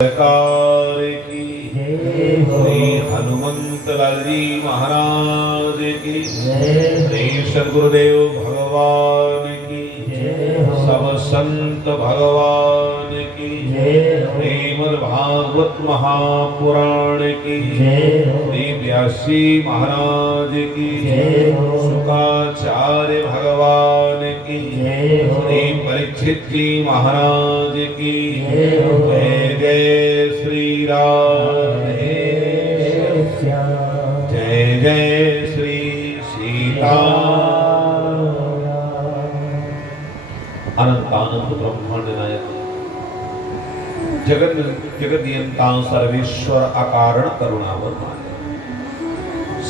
सरकार की श्री हनुमंत लाल जी महाराज की श्री सदगुरुदेव भगवान की सब संत भगवान की श्रीमद् भागवत महापुराण की श्री व्यासी महाराज की शुकाचार्य भगवान की श्री परीक्षित जी महाराज की जय जय श्री राम जय जय श्री सीता अनंतानंद ब्रह्मांड नायक जगत जगदीयंता सर्वेश्वर अकारण करुणावतार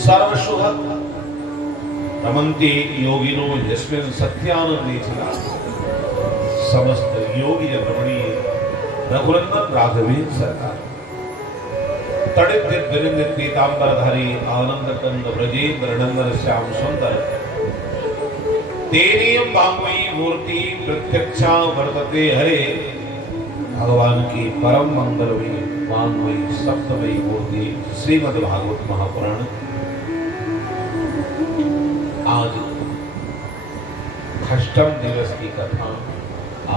सर्वशुभ रमन्ति योगिनो यस्मिन् सत्यानंदेचला समस्त योगी रमणीय रघुनंदन राघवेंद्र सरकार तड़ित विरिंद पीतांबरधारी आनंद कंद ब्रजेंद्र नंदन श्याम सुंदर तेरी बांगवी मूर्ति प्रत्यक्षा वर्तते हरे भगवान की परम मंगलमयी वांगमयी सप्तमयी मूर्ति श्रीमद् भागवत महापुराण आज अष्टम दिवस की कथा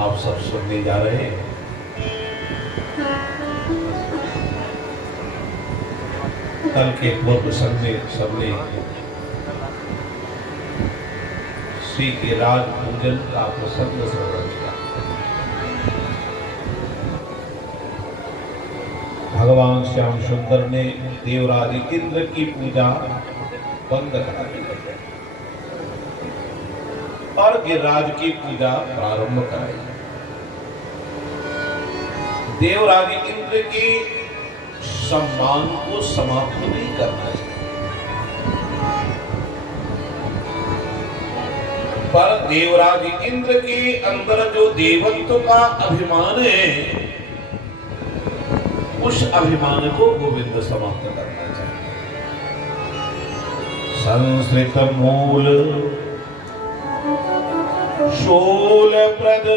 आप सब सुनने जा रहे हैं। कल के पूर्व संग सबने श्री के राज पूजन का प्रसंग श्रवण किया। भगवान श्याम सुंदर ने देवराज इंद्र की पूजा बंद करा दी और गिरिराज की पूजा प्रारंभ कराई। देवराज इंद्र की सम्मान को समाप्त नहीं करना चाहिए, पर देवराज इंद्र के अंदर जो देवत्व का अभिमान है उस अभिमान को गोविंद समाप्त करना चाहिए। संस्कृत मूल शूल प्रद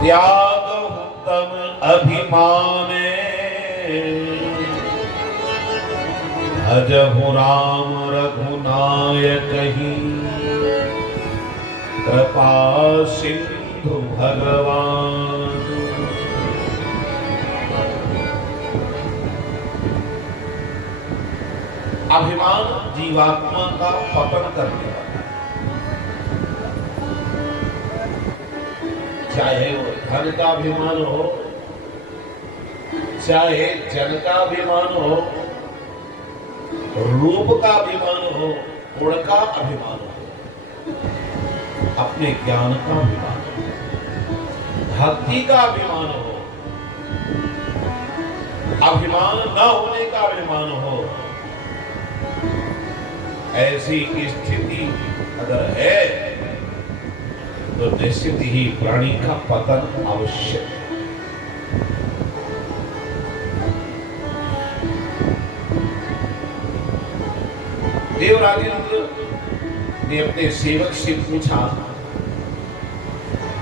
त्याग उत्तम अभिमान भजहु राम रघुनायक ही कृपा सिंधु भगवान। अभिमान जीवात्मा का पतन करने वाला, चाहे वो धन का अभिमान हो, चाहे जन का अभिमान हो, रूप का अभिमान हो, गुण का अभिमान हो, अपने ज्ञान का अभिमान हो, भक्ति का अभिमान हो, अभिमान न होने का अभिमान हो, ऐसी स्थिति अगर है तो निश्चित ही प्राणी का पतन आवश्यक है। देवराजेंद्र ने अपने सेवक से पूछा,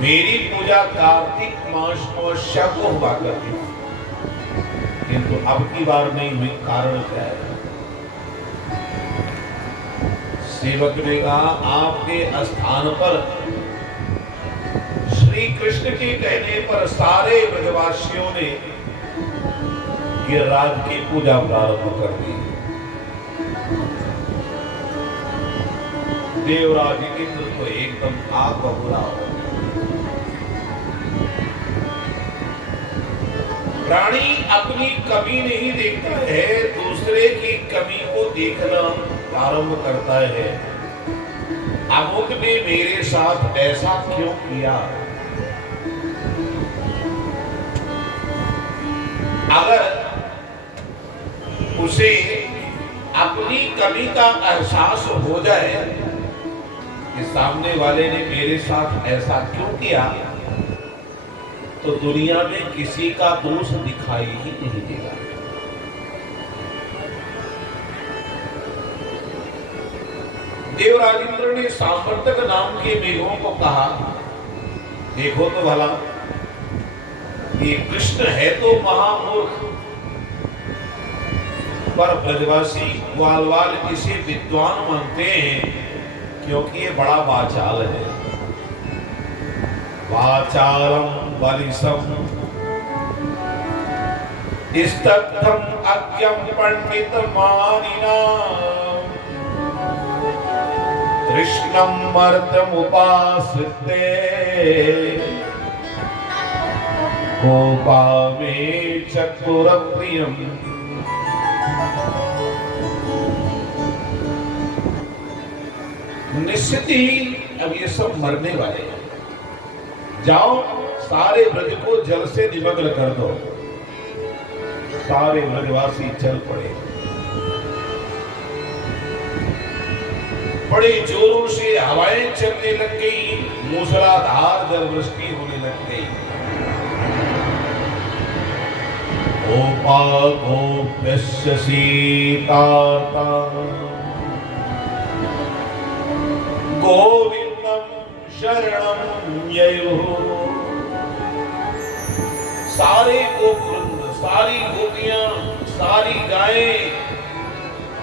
मेरी पूजा कार्तिक मास अमावस्या को हुआ करती थी, किंतु अब की बार नहीं हुई, कारण क्या है? सेवक ने कहा, आपके स्थान पर श्री कृष्ण के कहने पर सारे ब्रजवासियों ने गिरिराज की पूजा प्रारंभ कर दी। देवराज इंद्र तो एकदम आग बबूला हो। प्राणी अपनी कमी नहीं देखता है, दूसरे की कमी को देखना प्रारंभ करता है। अमुक ने मेरे साथ ऐसा क्यों किया? अगर उसे अपनी कमी का एहसास हो जाए कि सामने वाले ने मेरे साथ ऐसा क्यों किया, तो दुनिया में किसी का दोष दिखाई ही नहीं देगा। देवराज इंद्र ने सांवर्तक नाम के मेघों को कहा, देखो तो भला ये कृष्ण है तो महामूर्ख, पर ब्रजवासी ग्वालवाल इसे विद्वान मानते हैं क्योंकि ये बड़ा वाचाल है। वाचालम बलिसम स्तब्धम अज्ञम पंडित मानिना कृष्णम मर्तम उपासते गोपा में चतुर प्रियम। निश्चित ही अब ये सब मरने वाले हैं। जाओ सारे ब्रज को जल से निमग्न कर दो। सारे ब्रजवासी चल पड़े। बड़े जोरों से हवाएं चलने लग गई, मूसलाधार जलवृष्टि होने लग गई। गोपा गोप्यस्य सीतार्ता गोविंदम शरणं ययुः। सारे गोवृंद, सारी गोपियां, सारी गायें,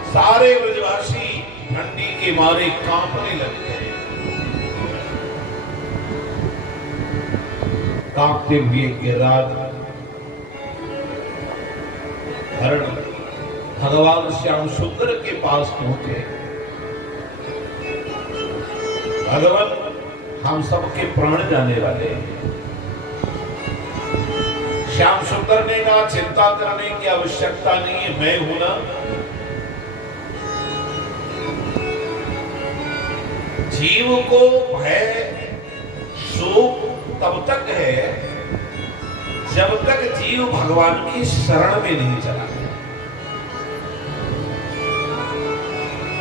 सारे ब्रजवासी ठंडी के मारे कांपने लग गए। कांपते हुए गिरिराज हरण भगवान श्याम सुंदर के पास पहुंचे। भगवान, हम सबके प्राण जाने वाले हैं। श्याम सुंदर ने कहा, चिंता करने की आवश्यकता नहीं है, मैं हूं ना। जीव को भय शोक तब तक है जब तक जीव भगवान की शरण में नहीं चला।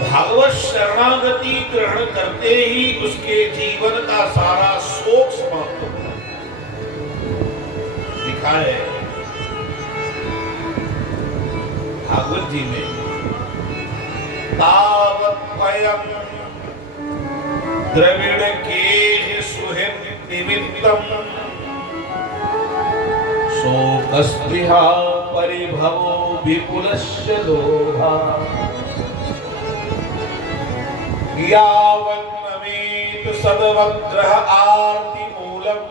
भगवत शरणागति ग्रहण करते ही उसके जीवन का सारा शोक समाप्त होता है। लिखा है भागवत जी में, तावत भयम द्रविड़ के सुहृद निमित्तम शोकस्पृहा परिभवो विपुलस्य लोभा यावन्नमेत सद्वग्रह आर्ति मूलम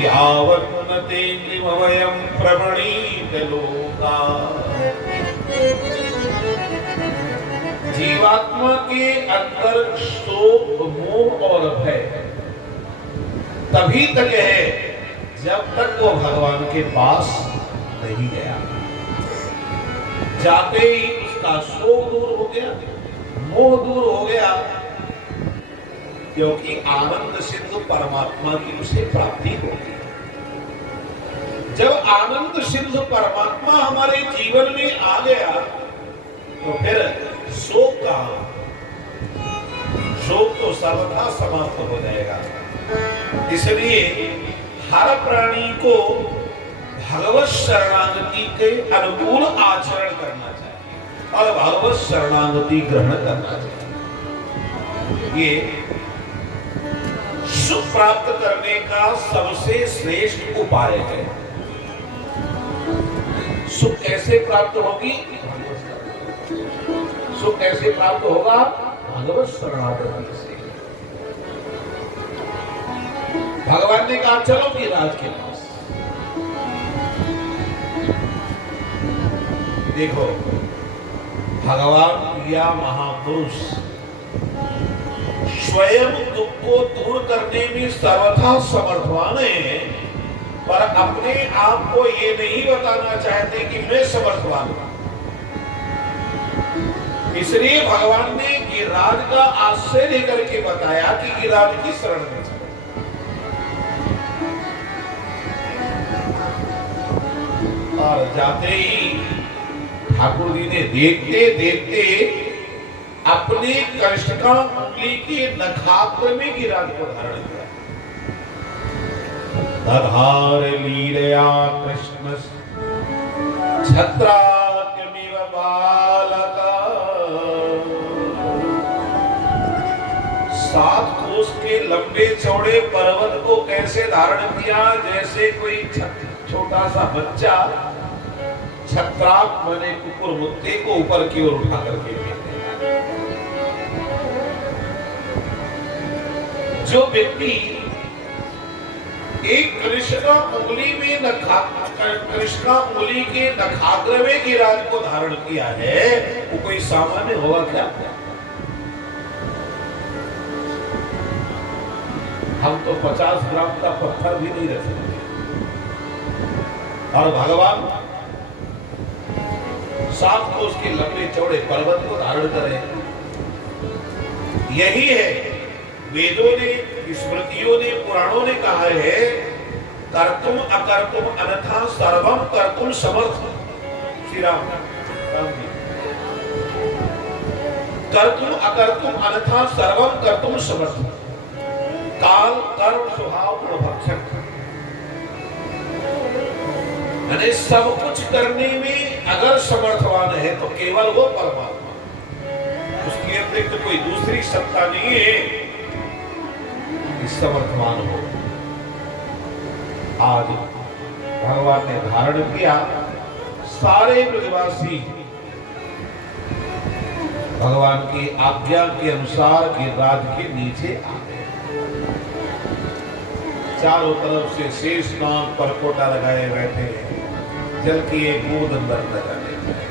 यावन्न तेन्द्रिमवयं प्रवणीत लोका। जीवात्मा के अंदर शोक, मोह और भय तभी तक है जब तक वो भगवान के पास नहीं गया। जाते ही उसका शोक दूर हो गया, मोह दूर हो गया, क्योंकि आनंद सिंधु परमात्मा की उसे प्राप्ति होगी। जब आनंद सिंधु परमात्मा हमारे जीवन में आ गया तो फिर शोक का, शोक तो सर्वथा समाप्त हो जाएगा। इसलिए हर प्राणी को भगवत शरणागति के अनुकूल आचरण करना चाहिए और भगवत शरणागति ग्रहण करना चाहिए। ये सुख प्राप्त करने का सबसे श्रेष्ठ उपाय है। सुख कैसे प्राप्त होगी? सुख कैसे प्राप्त होगा? भगवत शरणागति से। भगवान ने कहा, चलो गिरिराज के पास। देखो, भगवान या महापुरुष स्वयं दुख को दूर करने में सर्वथा समर्थवान है, पर अपने आप को ये नहीं बताना चाहते कि मैं समर्थवान हूं। इसलिए भगवान ने गिरिराज का आश्रय लेकर के बताया कि गिरिराज की शरण में चलो। और जाते ही ठाकुर जी ने देखते देखते अपने कंष्टका उंगली के नखाग्र में गिरिराज को धारण किया। दधार लीलया कृष्ण छत्राग्निव बालका। 7 कोस के लंबे लंबे चौड़े पर्वत को कैसे धारण किया, जैसे कोई छोटा सा बच्चा छत्राक बने कुकुर मुत्ते को ऊपर की ओर उठा करके फेंकते हैं। जो व्यक्ति एक कृष्णा उंगली में कृष्णा उंगली के नखाग्र में गिरिराज को धारण किया है, वो कोई सामान्य होगा क्या? हम तो 50 ग्राम का पत्थर भी नहीं रख सकते, और भगवान साथ को उसके लंबे चौड़े पर्वत को धारण करें। यही है वेदों ने, स्मृतियों ने, पुराणों ने कहा है, कर्तुम अकर्तुम अन्यथा सर्वम कर्तुम समर्थ। श्री राम जी, कर्तुम अकर्तुम अन्यथा सर्वम कर्तुम समर्थ। काल कर्म स्वभाव गुणभक्षक, यानी सब कुछ करने में अगर समर्थवान है तो केवल वो परमात्मा, उसकी अतिरिक्त कोई दूसरी सत्ता नहीं है कि समर्थवान हो। आज भगवान ने धारण किया, सारे ब्रजवासी भगवान की आज्ञा के अनुसार गिरिराज के नीचे आ गए। चारों तरफ से शेष नाग परकोटा लगाए बैठे हैं, जल की एक बूंद अंदर न जाने पाए।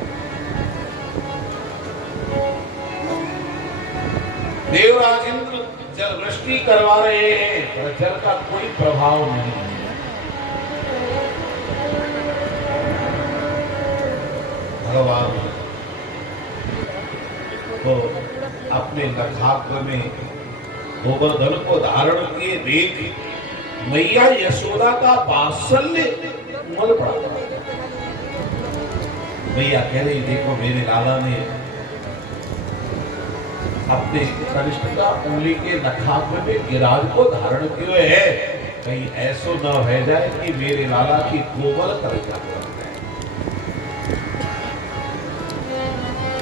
देवराज इंद्र जल वृष्टि करवा रहे हैं, पर जल का कोई प्रभाव नहीं है। भगवान तो अपने नखाग्र में गोवर्धन को धारण किए देख मैया यशोदा का वात्सल्य उमड़ पड़ा। मैया कह रही, देखो मेरे लाला ने अपने कनिष्ठ का उंगली के नखाग्र में गिरिराज को धारण किए है, कहीं ऐसा न हो जाए कि मेरे लाला की कोमल कलिका बन जाए।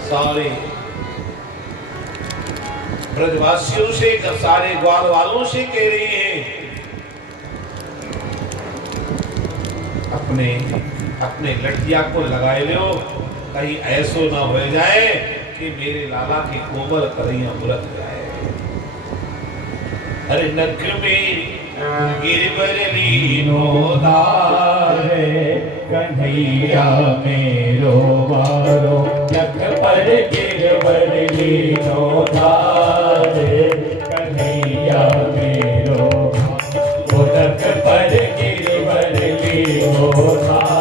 सारे ब्रजवासियों से, सारे ग्वाल वालों से कह रही है, अपने लठिया को लगाए लो, कहीं ऐसो ना हो जाए कि मेरे लाला की कोमल कलियां बुलक जाए। अरे नक में गिरवर लीनो धारे, कन्हैया मेरो वारो, नक पर गिरवर लीनो धारे, कन्हैया मेरो, नक पर गिरवर लीनो धारे।